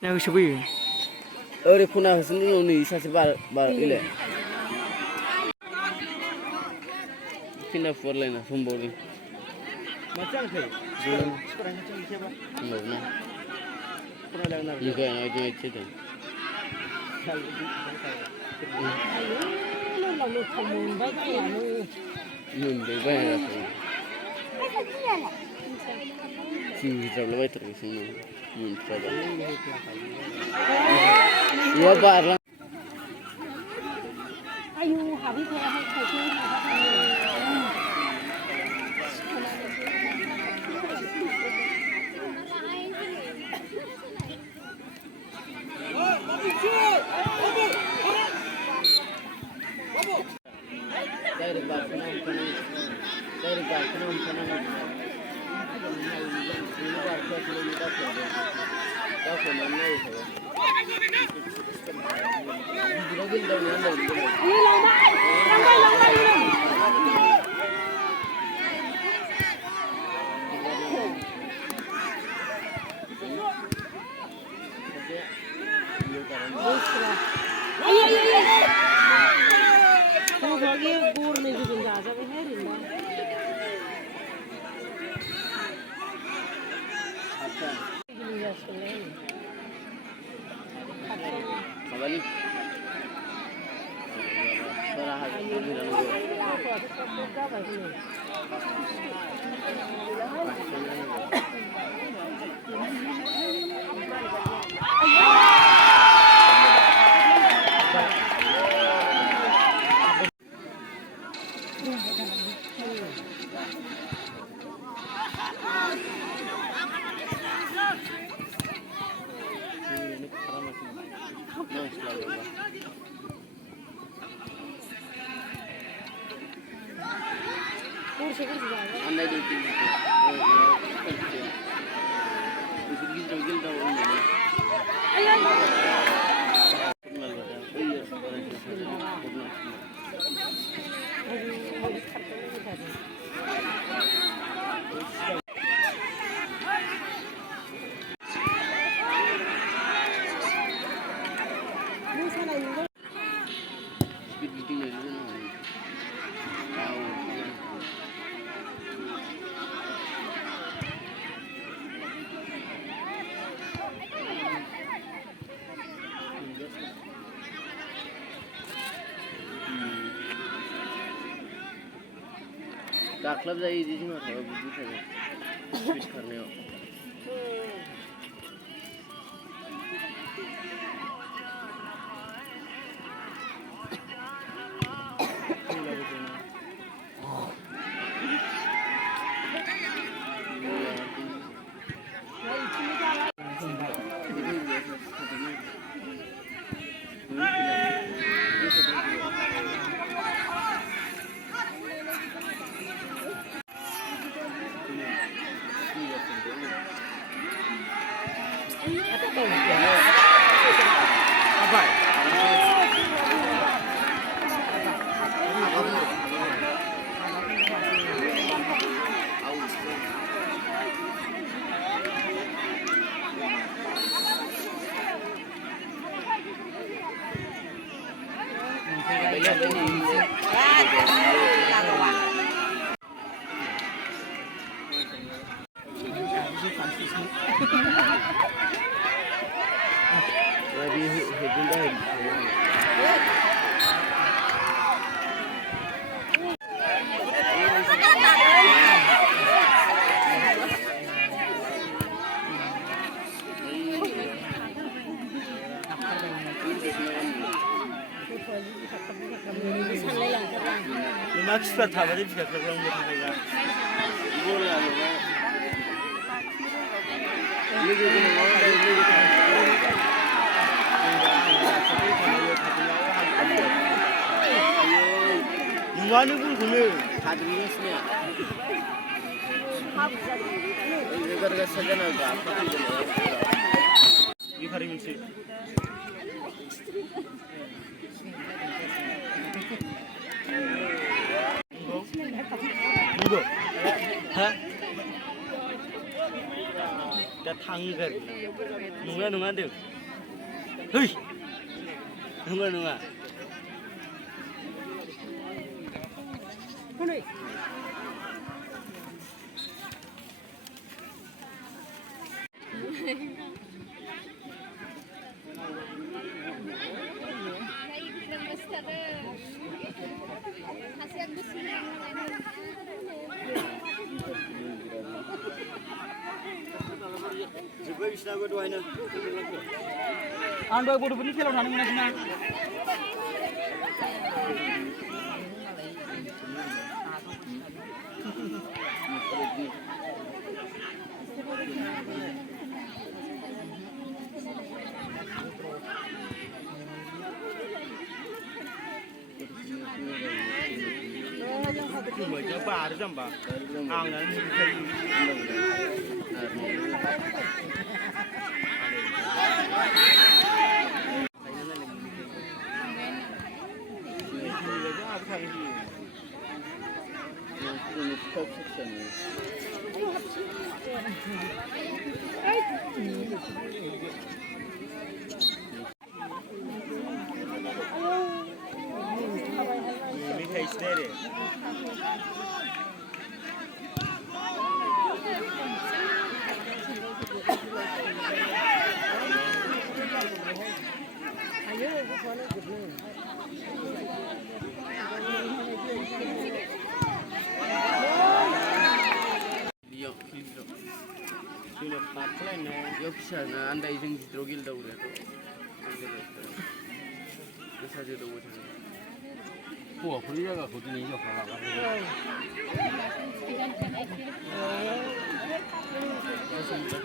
Nào cái gì? Để phun nào xin luôn đi sao sẽ bar ile. Phun nào phun lên nào phun bồi. Macam tu. Sekarang macam siapa? Nggak na. Pernah dah nak. Juga yang itu tu. Mungkin banyak tu. Kita lebih terus ni. Mungkin. Ya bar lah. Ayu, habis tu hai khai tu. Dari bahagian Anda itu दाखलब जायो इदि जोंहा थाबा बिदि थायो speed खारनायाव 아빠. Lagi hidung dah. 음악 시간 다 맞으니까 그런 거 같아요. 이거를 안 해. 이거 융화는 군을 다 들리겠으냐? 이거가 사잖아도 아빠 이 가리면치. 이거. 하? 나 당근. 누가 돼. 헤이. 누가. Juga bisa gue doain. An doi bodoh benih kalau nani mana sini. Cuma coba ada jamba. Angan mungkin. Ini kayak sendiri. 역시나 안다 이정 들어길 다 그래도 사제도 못하네. 우와, 우리가 거든요, 가라. 맞습니다.